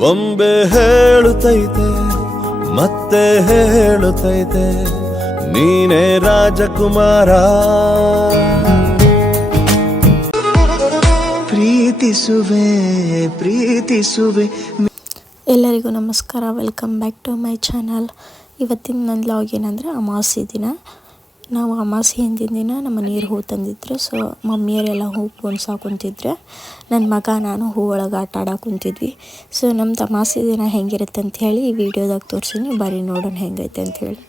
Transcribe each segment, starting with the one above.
ಬೊಂಬೆ ಹೇಳುತ್ತೈತೆ ಮತ್ತೆ ಹೇಳುತ್ತೈತೆ ನೀನೇ ರಾಜಕುಮಾರ. ಪ್ರೀತಿಸುವೆ ಪ್ರೀತಿಸುವೆ. ಎಲ್ಲರಿಗೂ ನಮಸ್ಕಾರ, welcome back to my channel. ಇವತ್ತಿನ ನನ್ನ ವ್ಲಾಗ್ ಏನಂದರೆ ಅಮಾವಾಸ್ಯೆ ದಿನ. ನಾವು ಅಮಾವಾಸ್ಯೆ ಹಿಂದಿನ ದಿನ ನಮ್ಮ ನೀರು ಹೂ ತಂದಿದ್ರು. ಸೊ ಮಮ್ಮಿಯರೆಲ್ಲ ಹೂ ಪೋಣಿಸಾಕ ಕುಂತಿದ್ರೆ ನನ್ನ ಮಗ ನಾನು ಹೂ ಒಳಗೆ ಆಟ ಆಡಕ್ಕೆ ಕುಂತಿದ್ವಿ. ಸೊ ನಮ್ಮ ಅಮಾವಾಸ್ಯೆ ದಿನ ಹೆಂಗಿರುತ್ತೆ ಅಂತ ಹೇಳಿ ಈ ವಿಡಿಯೋದಾಗ ತೋರಿಸಿನಿ, ಬರೀ ನೋಡೋಣ ಹೆಂಗೈತೆ ಅಂಥೇಳಿ.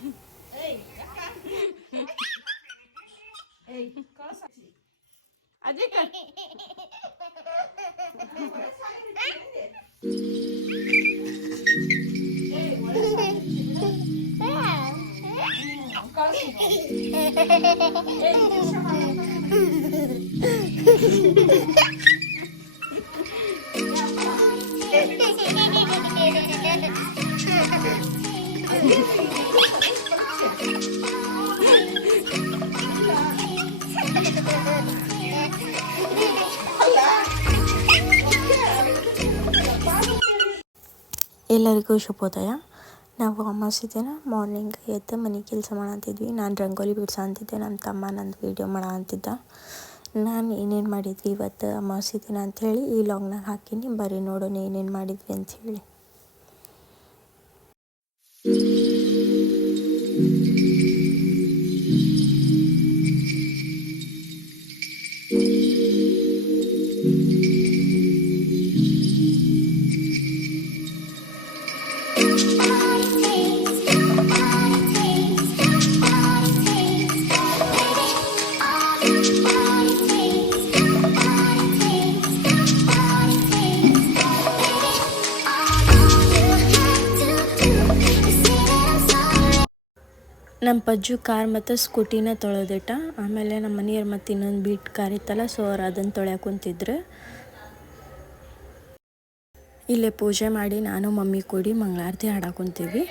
ಎಲ್ಲರಿಗೂ ಶುಭೋದಯ. ನಾವು ಅಮಾವಾಸ್ಯೆ ದಿನ ಮಾರ್ನಿಂಗ್ ಎದ್ದು ಮನೆ ಕೆಲಸ ಮಾಡಂತಿದ್ವಿ. ನಾನು ರಂಗೋಲಿ ಬಿಡ್ಸಂತಿದ್ದೆ, ನಮ್ಮ ತಮ್ಮ ನಂದು ವೀಡಿಯೋ ಮಾಡಂತಿದ್ದ. ನಾನು ಏನೇನು ಮಾಡಿದ್ವಿ ಇವತ್ತು ಅಮಾವಾಸ್ಯೆ ದಿನ ಅಂಥೇಳಿ ಈ ಲಾಗ್ನಾಗ ಹಾಕೀನಿ. ಬರೀ ನೋಡೋಣ ಏನೇನು ಮಾಡಿದ್ವಿ ಅಂಥೇಳಿ. ನಮ್ಮ ಪಜ್ಜು ಕಾರ್ ಮತ್ತು ಸ್ಕೂಟಿನ ತೊಳೆದಿಟ್ಟ. ಆಮೇಲೆ ನಮ್ಮ ಮನೆಯವ್ರು ಮತ್ತು ಇನ್ನೊಂದು ಬೀಟ್ ಕಾರ್ ಇತ್ತಲ್ಲ, ಸೊ ಅವ್ರು ಅದನ್ನು ತೊಳ್ಯಾಕೆ ಕುಂತಿದ್ರು. ಇಲ್ಲೇ ಪೂಜೆ ಮಾಡಿ ನಾನು ಮಮ್ಮಿ ಕೂಡಿ ಮಂಗಳಾರತಿ ಹಾಡಕ್ಕೆ ಕುಂತೀವಿ.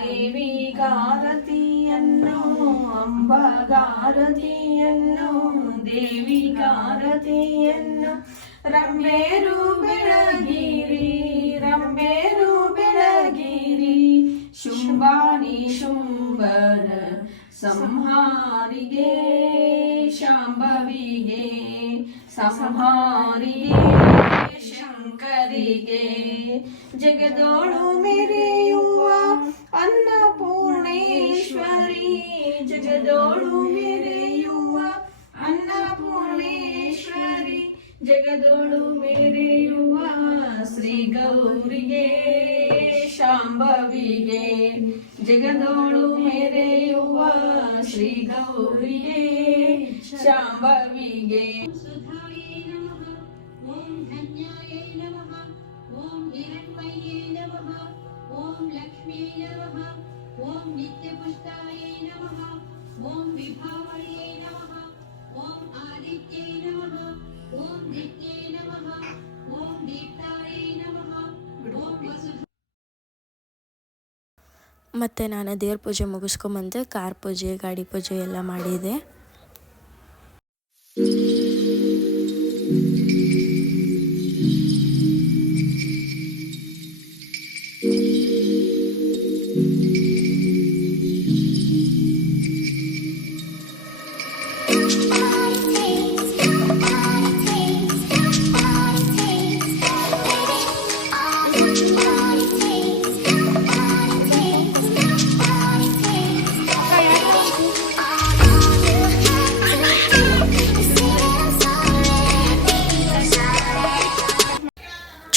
ದೇವಿಗಾರತಿಯನ್ನು ಅಂಬಗಾರತಿಯನ್ನು ದೇವಿಗಾರತಿಯನ್ನು ರಂಬೇರು ಬೆಳಗಿರಿ ರಂಬೇರು ಬೆಳಗಿರಿ ಶುಂಭಾನಿ ಶುಂಭನ ಸಂಹಾರಿಗೆ ಶಾಂಭವಿಗೆ ಸಂಹಾರಿಗೆ ಶಂಕರಿಗೆ ಜಗದೋಳು ಮೆರೆಯುವ ಅನ್ನಪೂರ್ಣೇಶ್ವರಿ ಜಗದೋಳು ಮೆರೆಯುವ ಅನ್ನಪೂರ್ಣೇಶ್ವರಿ ಜಗದೋಳು ಮೆರೆಯುವ ಶ್ರೀ ಗೌರಿಗೆ ಶಾಂಭವಿಗೆ ಜಗದೋಳು ಮೆರೆಯುವ ಶ್ರೀ ಗೌರಿಗೆ ಶಾಂಭವಿಗೆ. ಮತ್ತು ನಾನು ದೇವ್ರ ಪೂಜೆ ಮುಗಿಸ್ಕೊಂಬಂದೆ. ಕಾರ್ ಪೂಜೆ ಗಾಡಿ ಪೂಜೆ ಎಲ್ಲ ಮಾಡಿದೆ.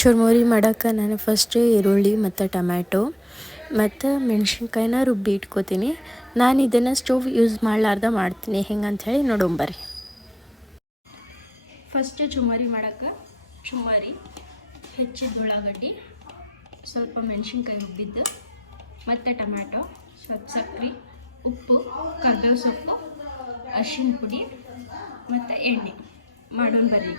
ಚುರ್ಮುರಿ ಮಾಡೋಕ್ಕೆ ನಾನು ಫಸ್ಟ್ ಈರುಳ್ಳಿ ಮತ್ತು ಟೊಮ್ಯಾಟೊ ಮತ್ತು ಮೆಣಸಿನ್ಕಾಯಿನ ರುಬ್ಬಿ ಇಟ್ಕೋತೀನಿ. ನಾನು ಇದನ್ನು ಸ್ಟವ್ ಯೂಸ್ ಮಾಡಲಾರ್ದ ಮಾಡ್ತೀನಿ. ಹೆಂಗಂಥೇಳಿ ನೋಡೋಂಬರ್ರಿ. ಫಸ್ಟ್ ಚುರ್ಮುರಿ ಮಾಡೋಕ್ಕೆ ಚುರ್ಮುರಿ ಹೆಚ್ಚಿದ ಉಳ್ಳಾಗಡ್ಡಿ, ಸ್ವಲ್ಪ ಮೆಣಸಿನ್ಕಾಯಿ ರುಬ್ಬಿದ್ದು ಮತ್ತು ಟೊಮ್ಯಾಟೊ, ಸ್ವಲ್ಪ ಸಕ್ಕರೆ, ಉಪ್ಪು, ಕರ್ಬೇವು ಸೊಪ್ಪು, ಅರಿಶಿನ ಪುಡಿ ಮತ್ತು ಎಣ್ಣೆ ಮಾಡೋಣ ಬರ್ರಿ.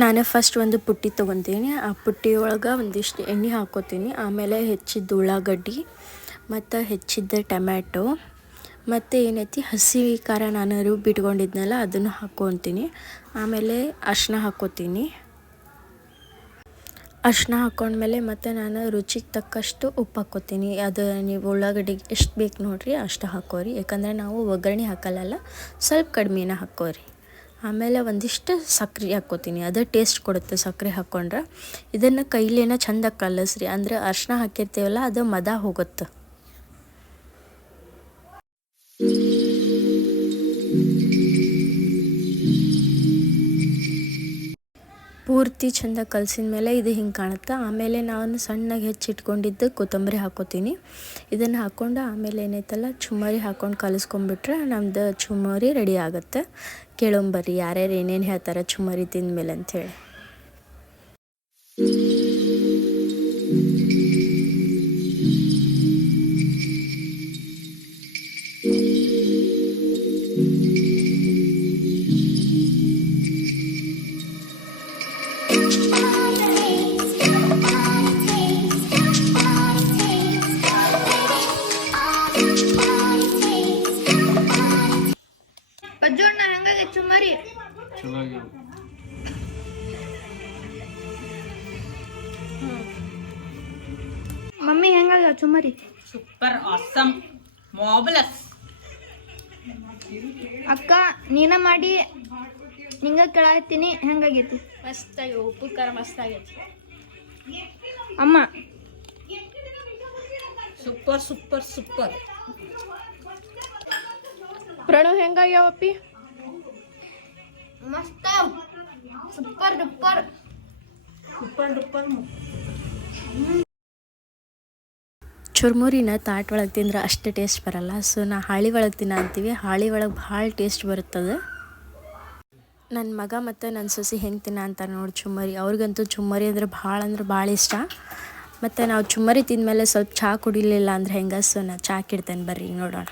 ನಾನು ಫಸ್ಟ್ ಒಂದು ಪುಟ್ಟಿ ತೊಗೊತೀನಿ. ಆ ಪುಟ್ಟಿ ಒಳಗೆ ಒಂದಿಷ್ಟು ಎಣ್ಣೆ ಹಾಕ್ಕೋತೀನಿ. ಆಮೇಲೆ ಹೆಚ್ಚಿದ್ದ ಉಳ್ಳಾಗಡ್ಡಿ ಮತ್ತು ಹೆಚ್ಚಿದ್ದ ಟೊಮ್ಯಾಟೊ ಮತ್ತು ಏನೈತಿ ಹಸಿ ಖಾರ ನಾನು ರುಬ್ಬಿಟ್ಕೊಂಡಿದ್ನಲ್ಲ ಅದನ್ನು ಹಾಕ್ಕೊತೀನಿ. ಆಮೇಲೆ ಅರಿಶಿನ ಹಾಕ್ಕೋತೀನಿ. ಅರಿಶಿನ ಹಾಕ್ಕೊಂಡ್ಮೇಲೆ ಮತ್ತು ನಾನು ರುಚಿಗೆ ತಕ್ಕಷ್ಟು ಉಪ್ಪು ಹಾಕ್ಕೋತೀನಿ. ಅದು ನೀವು ಉಳ್ಳಾಗಡ್ಡಿಗೆ ಎಷ್ಟು ಬೇಕು ನೋಡಿರಿ ಅಷ್ಟು ಹಾಕೋರಿ, ಯಾಕಂದರೆ ನಾವು ಒಗ್ಗರಣೆ ಹಾಕಲ್ಲಲ್ಲ, ಸ್ವಲ್ಪ ಕಡಿಮೆನ ಹಾಕೋರಿ. ಆಮೇಲೆ ಒಂದಿಷ್ಟು ಸಕ್ಕರೆ ಹಾಕ್ಕೋತೀನಿ, ಅದು ಟೇಸ್ಟ್ ಕೊಡುತ್ತೆ ಸಕ್ಕರೆ ಹಾಕ್ಕೊಂಡ್ರೆ. ಇದನ್ನು ಕೈಲೇನ ಚೆಂದ ಕಲಸ್ರಿ, ಅಂದರೆ ಅರಿಶಿನ ಹಾಕಿರ್ತೀವಲ್ಲ ಅದು ಮದ ಹೋಗುತ್ತೆ. ಪೂರ್ತಿ ಚೆಂದ ಕಲಸಿದ ಮೇಲೆ ಇದು ಹಿಂಗೆ ಕಾಣುತ್ತೆ. ಆಮೇಲೆ ನಾನು ಸಣ್ಣಗೆ ಹೆಚ್ಚಿಟ್ಕೊಂಡಿದ್ದು ಕೊತ್ತಂಬರಿ ಹಾಕ್ಕೋತೀನಿ. ಇದನ್ನು ಹಾಕ್ಕೊಂಡು ಆಮೇಲೆ ಏನೈತಲ್ಲ ಚುಮ್ಮರಿ ಹಾಕ್ಕೊಂಡು ಕಲಿಸ್ಕೊಂಡ್ಬಿಟ್ರೆ ನಮ್ದು ಚುಮ್ಮರಿ ರೆಡಿ ಆಗುತ್ತೆ. ಕೇಳೊಂಬರ್ರಿ ಯಾರ್ಯಾರು ಏನೇನು ಹೇಳ್ತಾರೆ ಚುಮ್ಮರಿ ತಿಂದಮೇಲೆ ಅಂಥೇಳಿ. ಪಜ್ಜೋಣ್ಣ ಹೆಂಗಾಗಿ ಚುಮ್ಮರಿ ಮಮ್ಮಿ ಹೆಂಗಾಗಿ ಚುಮ್ಮರಿ? Super awesome marvellous. ಅಕ್ಕ ನೀನ ಮಾಡಿ ನಿಂಗ ಕೇಳಾತೀನಿ ಹೆಂಗಾಗೈತಿ? ಮಸ್ತಾಗಿ ಉಪ್ಪು ಖಾರ ಮಸ್ತಾಗೈತಿ. ಅಮ್ಮ ಸೂಪರ್ ಸೂಪರ್ ಸೂಪರ್. ಪ್ರಣು ಹೆಂಗಾಗ್ಯಾವಪ್ಪಿ? ಮಸ್ತ ಸೂಪರ್ ಡೂಪರ್ ಸೂಪರ್ ಡೂಪರ್. ಚುರ್ಮುರಿನ ತಾಟ್ ಒಳಗೆ ತಿಂದ್ರೆ ಅಷ್ಟು ಟೇಸ್ಟ್ ಬರಲ್ಲ. ಸೊ ನಾ ಹಾಳಿ ಒಳಗೆ ತಿನ್ನ ಅಂತೀವಿ, ಹಾಳಿ ಒಳಗೆ ಭಾಳ ಟೇಸ್ಟ್ ಬರುತ್ತದೆ. ನನ್ನ ಮಗ ಮತ್ತು ನನ್ನ ಸೊಸೆ ಹೆಂಗೆ ತಿನ್ನ ಅಂತಾರೆ ನೋಡಿ ಚುಮ್ಮರಿ. ಅವ್ರಿಗಂತೂ ಚುಮ್ಮರಿ ಅಂದ್ರೆ ಭಾಳ ಇಷ್ಟ. ಮತ್ತು ನಾವು ಚುಮ್ಮರಿ ತಿಂದಮೇಲೆ ಸ್ವಲ್ಪ ಚಹಾ ಕುಡಿಲಿಲ್ಲ ಅಂದ್ರೆ ಹೆಂಗೆ, ಸೊ ನಾ ಚಹಾ ಕಿಡ್ತೇನೆ ಬರ್ರಿ ನೋಡೋಣ.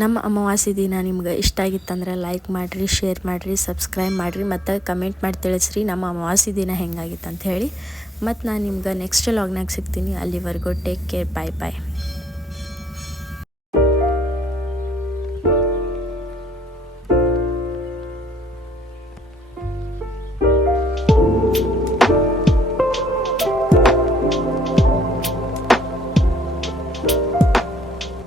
ನಮ್ಮ ಅಮಾವಾಸ್ಯೆ ದಿನ ನಿಮ್ಗೆ ಇಷ್ಟ ಆಗಿತ್ತಂದ್ರೆ ಲೈಕ್ ಮಾಡಿರಿ, ಶೇರ್ ಮಾಡಿರಿ, ಸಬ್ಸ್ಕ್ರೈಬ್ ಮಾಡಿರಿ, ಮತ್ತು ಕಮೆಂಟ್ ಮಾಡಿ ತಿಳಿಸ್ರಿ ನಮ್ಮ ಅಮಾವಾಸ್ಯೆ ದಿನ ಹೆಂಗಾಗಿತ್ತು ಅಂತ ಹೇಳಿ. ಮತ್ತು ನಾನು ನಿಮ್ಗೆ ನೆಕ್ಸ್ಟ್ ವ್ಲಾಗ್ನಾಗ ಸಿಗ್ತೀನಿ. ಅಲ್ಲಿವರೆಗೂ ಟೇಕ್ ಕೇರ್, ಬಾಯ್ ಬಾಯ್.